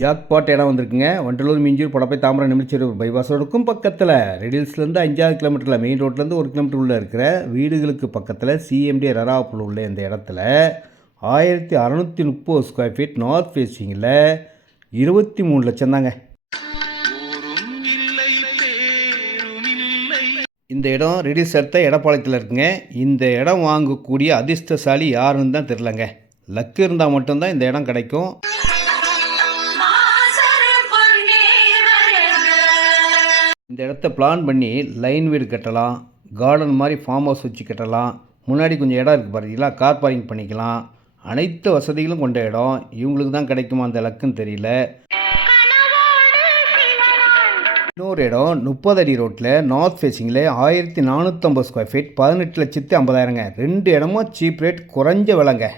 Jackpot இடம் வந்திருக்குங்க. Vandalur, Minjur, பொடப்பை, Tambaram, நெமிச்சேரி bypass ரோடுக்கும் பக்கத்தில், ரெடில்ஸ்லேருந்து 5 கிலோமீட்டரில், மெயின் ரோட்லேருந்து 1 கிலோமீட்டர் உள்ளே இருக்கிற வீடுகளுக்கு பக்கத்தில் சிஎம்டி ரராப்புல உள்ள இந்த இடத்துல 1630 ஸ்கொயர் ஃபீட் நார்த் ஃபேஸிங்கில் 23 லட்சம் தாங்க. இந்த இடம் ரெடில்ஸ் எடுத்த எடப்பாளையத்தில் இருக்குங்க. இந்த இடம் வாங்கக்கூடிய அதிர்ஷ்டசாலி யாருன்னு தான் தெரிலங்க. லக்கு இருந்தால் மட்டும்தான் இந்த இடம் கிடைக்கும். இந்த இடத்த பிளான் பண்ணி லைன் வீடு கட்டலாம், கார்டன் மாதிரி ஃபார்ம் ஹவுஸ் வச்சு கட்டலாம். முன்னாடி கொஞ்சம் இடம் இருக்குது பார்த்தீங்களா, கார் பார்க்கிங் பண்ணிக்கலாம். அனைத்து வசதிகளும் கொண்ட இடம். இவங்களுக்கு தான் கிடைக்குமா அந்த லக்குன்னு தெரியல. இன்னொரு இடம் 30 அடி ரோட்டில் நார்த் ஃபேஸிங்கில் 1450 ஸ்கொயர் ஃபீட் 18,50,000ங்க. 2 இடமும் சீப் ரேட், குறைஞ்ச விலைங்க.